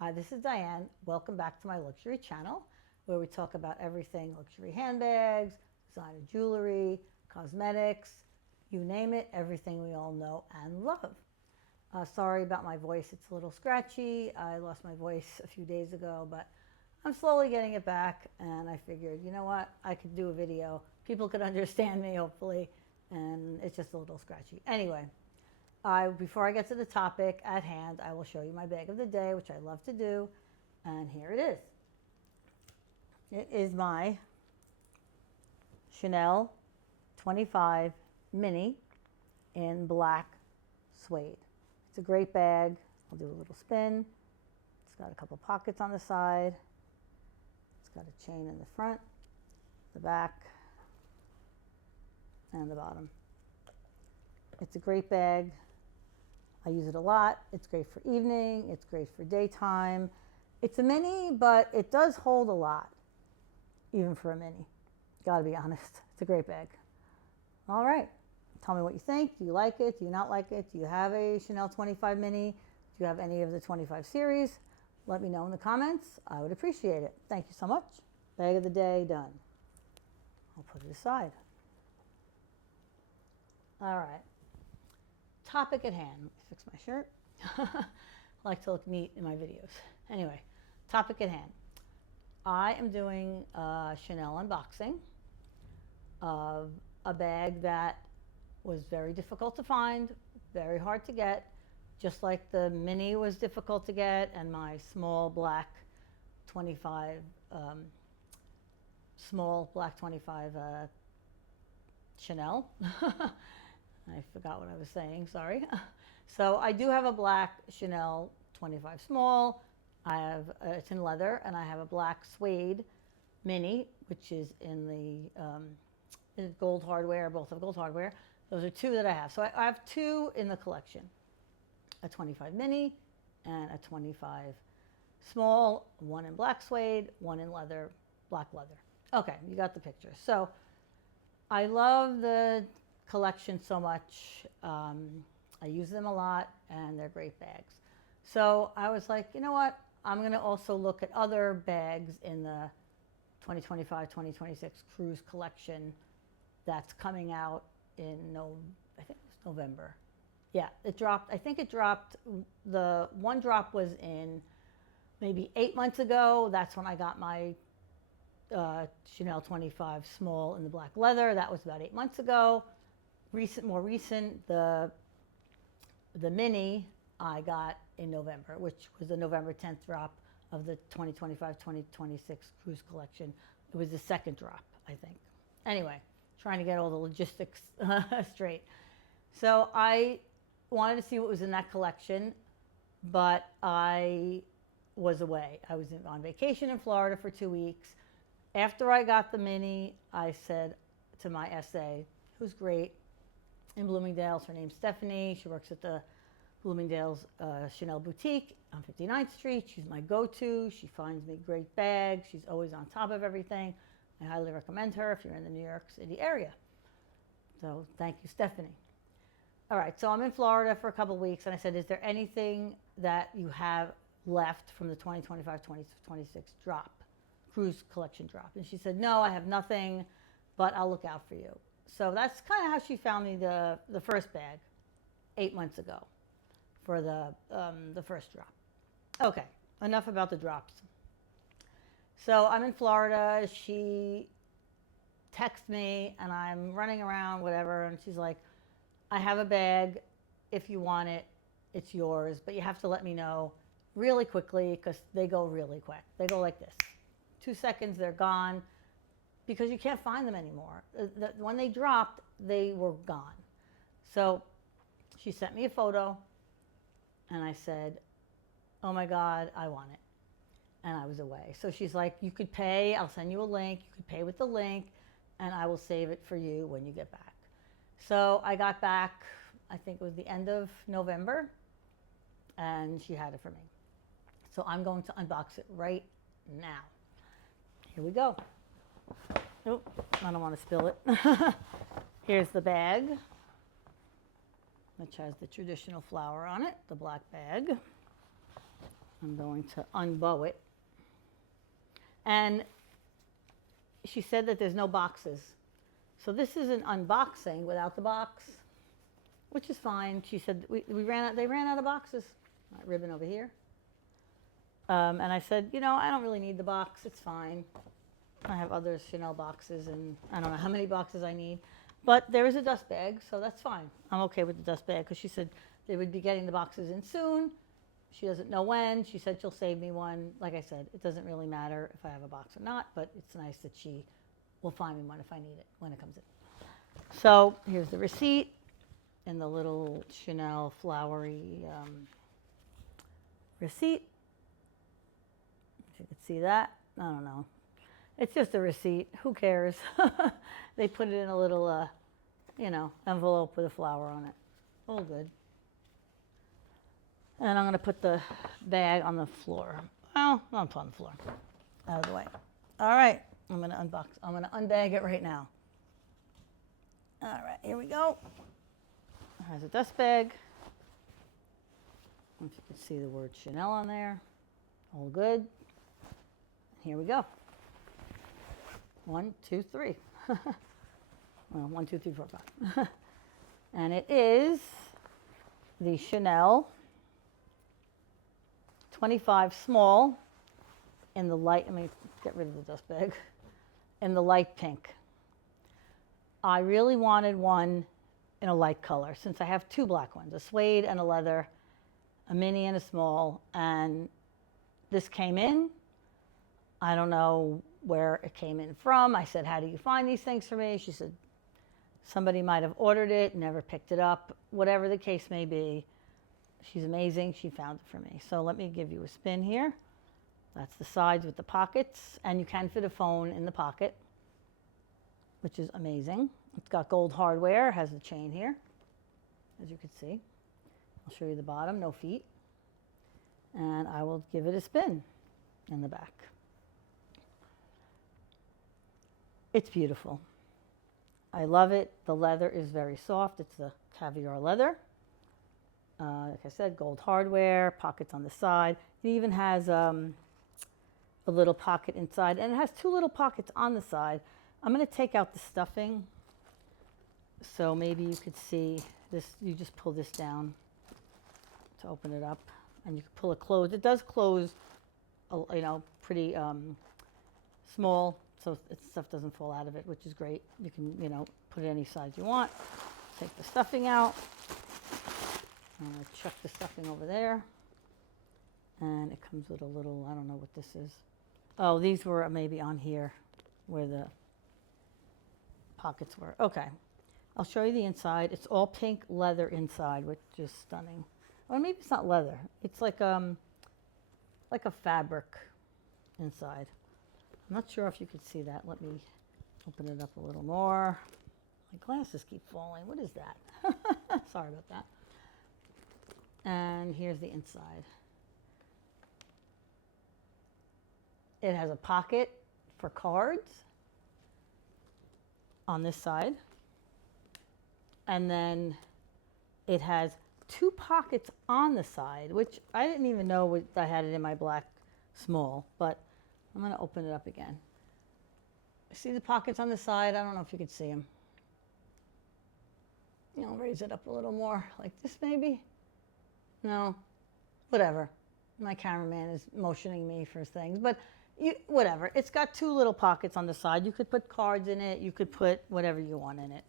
Hi, this is Diane. Welcome back to my luxury channel where we talk about everything luxury handbags, designer jewelry, cosmetics, you name it, everything we all know and love. Sorry about my voice, it's a little scratchy. I lost my voice a few days ago, but I'm slowly getting it back, and I figured, you know what, I could do a video. People could understand me, hopefully, and it's just a little scratchy. Anyway, before I get to the topic at hand, I will show you my bag of the day, which I love to do, and here it is. It is my Chanel 25 Mini in black suede. It's a great bag. I'll do a little spin. It's got a couple pockets on the side. It's got a chain in the front, the back, and the bottom. It's a great bag. I use it a lot. It's great for evening. It's great for daytime. It's a mini, but it does hold a lot, even for a mini. Gotta be honest. It's a great bag. All right. Tell me what you think. Do you like it? Do you not like it? Do you have a Chanel 25 Mini? Do you have any of the 25 series? Let me know in the comments. I would appreciate it. Thank you so much. Bag of the day done. I'll put it aside. All right. Topic at hand. Let me fix my shirt. I like to look neat in my videos. Anyway, topic at hand. I am doing a Chanel unboxing of a bag that was very difficult to find, very hard to get, just like the mini was difficult to get, and my small black 25 Chanel. I forgot what I was saying, sorry. So I do have a black Chanel 25 small. I have, it's in leather, and I have a black suede mini, which is in the gold hardware, both have gold hardware. Those are two that I have. So I have two in the collection, a 25 mini and a 25 small, one in black suede, one in leather, black leather. Okay, you got the picture. So I love the collection so much. I use them a lot, and they're great bags. So I was like, you know what? I'm going to also look at other bags in the 2025-2026 cruise collection that's coming out in I think it was November. Yeah, it dropped. I think it dropped. The one drop was in maybe 8 months ago. That's when I got my Chanel 25 small in the black leather. That was about 8 months ago. More recent, the mini I got in November, which was the November 10th drop of the 2025-2026 cruise collection. It was the second drop, I think. Anyway, trying to get all the logistics straight. So I wanted to see what was in that collection, but I was away. I was on vacation in Florida for 2 weeks. After I got the mini, I said to my SA, who's great, in Bloomingdale's, her name's Stephanie. She works at the Bloomingdale's Chanel boutique on 59th Street. She's my go-to. She finds me great bags. She's always on top of everything. I highly recommend her if you're in the New York City area. So thank you, Stephanie. All right, so I'm in Florida for a couple of weeks, and I said, is there anything that you have left from the 2025-2026 drop, cruise collection drop? And she said, no, I have nothing, but I'll look out for you. So that's kind of how she found me the first bag 8 months ago for the first drop. Okay, enough about the drops. So I'm in Florida. She texts me, and I'm running around, whatever, and she's like, I have a bag. If you want it, it's yours, but you have to let me know really quickly because they go really quick. They go like this. 2 seconds, they're gone, because you can't find them anymore. When they dropped, they were gone. So she sent me a photo, and I said, oh my God, I want it. And I was away. So she's like, you could pay, I'll send you a link, you could pay with the link, and I will save it for you when you get back. So I got back, I think it was the end of November, and she had it for me. So I'm going to unbox it right now. Here we go. Oh, I don't want to spill it. Here's the bag, which has the traditional flower on it, the black bag. I'm going to unbow it. And she said that there's no boxes. So this is an unboxing without the box, which is fine. She said they ran out of boxes. Ribbon over here. And I said, you know, I don't really need the box. It's fine. I have other Chanel boxes, and I don't know how many boxes I need. But there is a dust bag, so that's fine. I'm okay with the dust bag because she said they would be getting the boxes in soon. She doesn't know when. She said she'll save me one. Like I said, it doesn't really matter if I have a box or not, but it's nice that she will find me one if I need it when it comes in. So here's the receipt in the little Chanel flowery receipt. If you could see that. I don't know. It's just a receipt. Who cares? They put it in a little, envelope with a flower on it. All good. And I'm going to put the bag on the floor. Well, not on the floor. Out of the way. All right. I'm going to unbox. I'm going to unbag it right now. All right. Here we go. There's a dust bag. If you can see the word Chanel on there. All good. Here we go. 1, 2, 3. Well, 1, 2, 3, 4, 5. And it is the Chanel 25 small in the light. Let me get rid of the dust bag. In the light pink. I really wanted one in a light color since I have 2 black ones, a suede and a leather, a mini and a small, and this came in. I don't know where it came in from. I said, how do you find these things for me? She said, somebody might have ordered it, never picked it up, whatever the case may be. She's amazing. She found it for me. So let me give you a spin here. That's the sides with the pockets, and you can fit a phone in the pocket, which is amazing. It's got gold hardware, has the chain here, as you can see. I'll show you the bottom, no feet. And I will give it a spin in the back. It's beautiful. I love it. The leather is very soft. It's the caviar leather. Like I said, gold hardware, pockets on the side. It even has a little pocket inside, and it has 2 little pockets on the side. I'm going to take out the stuffing, so maybe you could see this. You just pull this down to open it up, and you can pull it closed. It does close, pretty small, so stuff doesn't fall out of it, which is great. You can, put it any size you want. Take the stuffing out. I'm going to chuck the stuffing over there. And it comes with a little, I don't know what this is. Oh, these were maybe on here where the pockets were. Okay. I'll show you the inside. It's all pink leather inside, which is stunning. Or maybe it's not leather. It's like a fabric inside. I'm not sure if you could see that. Let me open it up a little more. My glasses keep falling. What is that? Sorry about that. And here's the inside. It has a pocket for cards on this side. And then it has 2 pockets on the side, which I didn't even know I had it in my black small, but I'm going to open it up again. See the pockets on the side? I don't know if you could see them. I'll raise it up a little more, like this maybe. No, whatever. My cameraman is motioning me for things, but whatever. It's got 2 little pockets on the side. You could put cards in it. You could put whatever you want in it.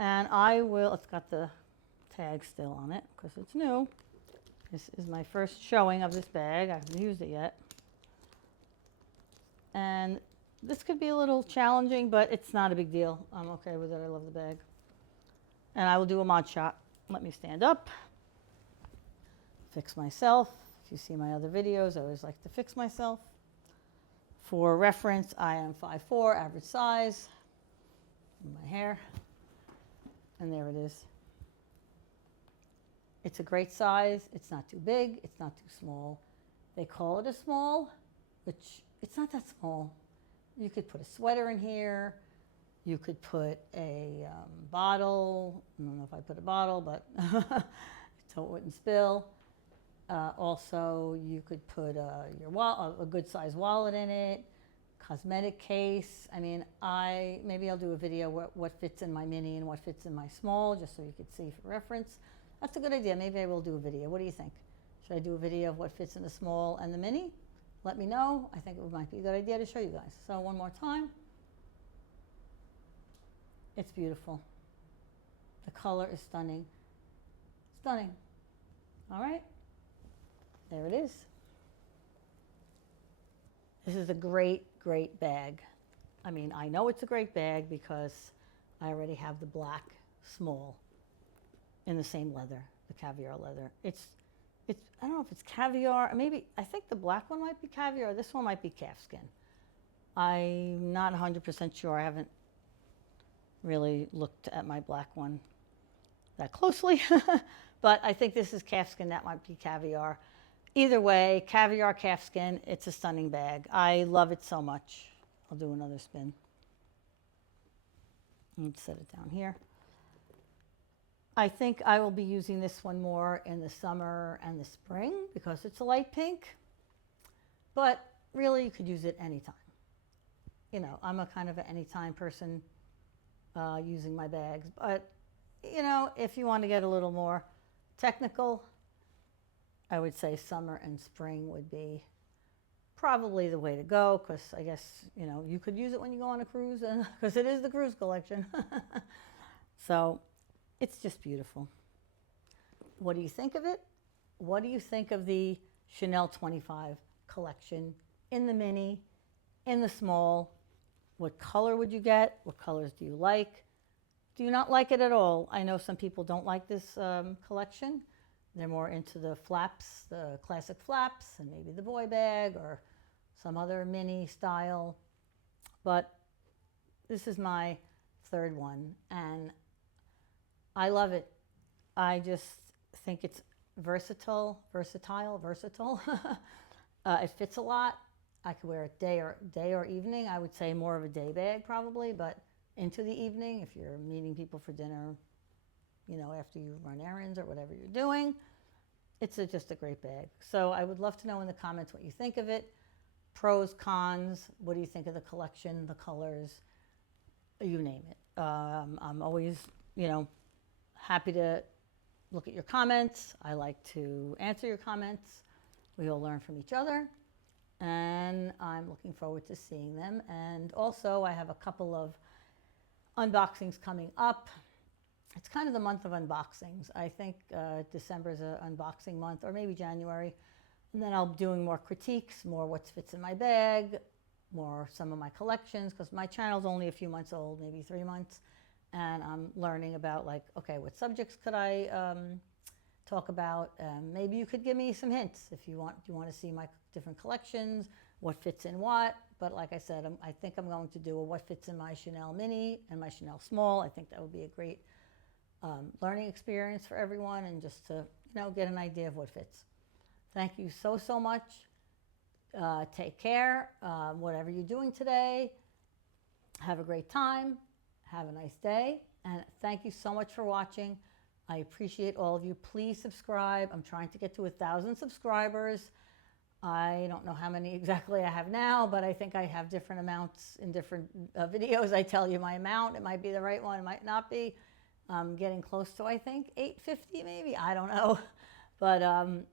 And it's got the tag still on it because it's new. This is my first showing of this bag. I haven't used it yet. And this could be a little challenging, but it's not a big deal. I'm okay with it. I love the bag. And I will do a mod shot. Let me stand up. Fix myself. If you see my other videos, I always like to fix myself. For reference, I am 5'4", average size. My hair. And there it is. It's a great size. It's not too big. It's not too small. They call it a small, which it's not that small. You could put a sweater in here. You could put a bottle. I don't know if I put a bottle, but so it wouldn't spill. Also, you could put a good size wallet in it, cosmetic case. I mean, maybe I'll do a video what fits in my mini and what fits in my small, just so you could see for reference. That's a good idea. Maybe I will do a video. What do you think? Should I do a video of what fits in the small and the mini? Let me know. I think it might be a good idea to show you guys. So one more time. It's beautiful. The color is stunning. Stunning. All right. There it is. This is a great, great bag. I mean, I know it's a great bag because I already have the black small in the same leather, the caviar leather. I don't know if it's caviar, maybe, I think the black one might be caviar, this one might be calfskin. I'm not 100% sure, I haven't really looked at my black one that closely, but I think this is calfskin, that might be caviar. Either way, caviar, calfskin, it's a stunning bag. I love it so much. I'll do another spin. Let's set it down here. I think I will be using this one more in the summer and the spring because it's a light pink, but really you could use it anytime. You know, I'm a kind of an anytime person using my bags, but you know, if you want to get a little more technical, I would say summer and spring would be probably the way to go because I guess, you know, you could use it when you go on a cruise because it is the cruise collection. So it's just beautiful. What do you think of it? What do you think of the Chanel 25 collection in the mini, in the small? What color would you get? What colors do you like? Do you not like it at all? I know some people don't like this collection. They're more into the flaps, the classic flaps, and maybe the boy bag or some other mini style. But this is my third one, and I love it. I just think it's versatile. It fits a lot. I could wear it day or evening. I would say more of a day bag probably, but into the evening if you're meeting people for dinner, you know, after you run errands or whatever you're doing. It's just a great bag. So I would love to know in the comments what you think of it. Pros, cons, what do you think of the collection, the colors, you name it. I'm always, you know, happy to look at your comments. I like to answer your comments. We all learn from each other. And I'm looking forward to seeing them. And also I have a couple of unboxings coming up. It's kind of the month of unboxings. I think December is an unboxing month, or maybe January. And then I'll be doing more critiques, more what fits in my bag, more some of my collections, because my channel's only a few months old, maybe 3 months. And I'm learning about like, okay, what subjects could I talk about? Maybe you could give me some hints if you want. Do you want to see my different collections, what fits in what? But like I said, I think I'm going to do a what fits in my Chanel mini and my Chanel small. I think that would be a great learning experience for everyone, and just to, you know, get an idea of what fits. Thank you so, so much. Take care. Whatever you're doing today, have a great time. Have a nice day. And thank you so much for watching. I appreciate all of you. Please subscribe. I'm trying to get to 1,000 subscribers. I don't know how many exactly I have now, but I think I have different amounts in different videos. I tell you my amount. It might be the right one. It might not be. I'm getting close to, I think, 850 maybe. I don't know. But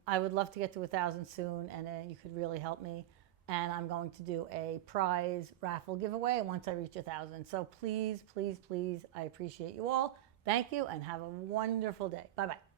I would love to get to 1,000 soon, and you could really help me. And I'm going to do a prize raffle giveaway once I reach 1,000. So please, please, please, I appreciate you all. Thank you, and have a wonderful day. Bye-bye.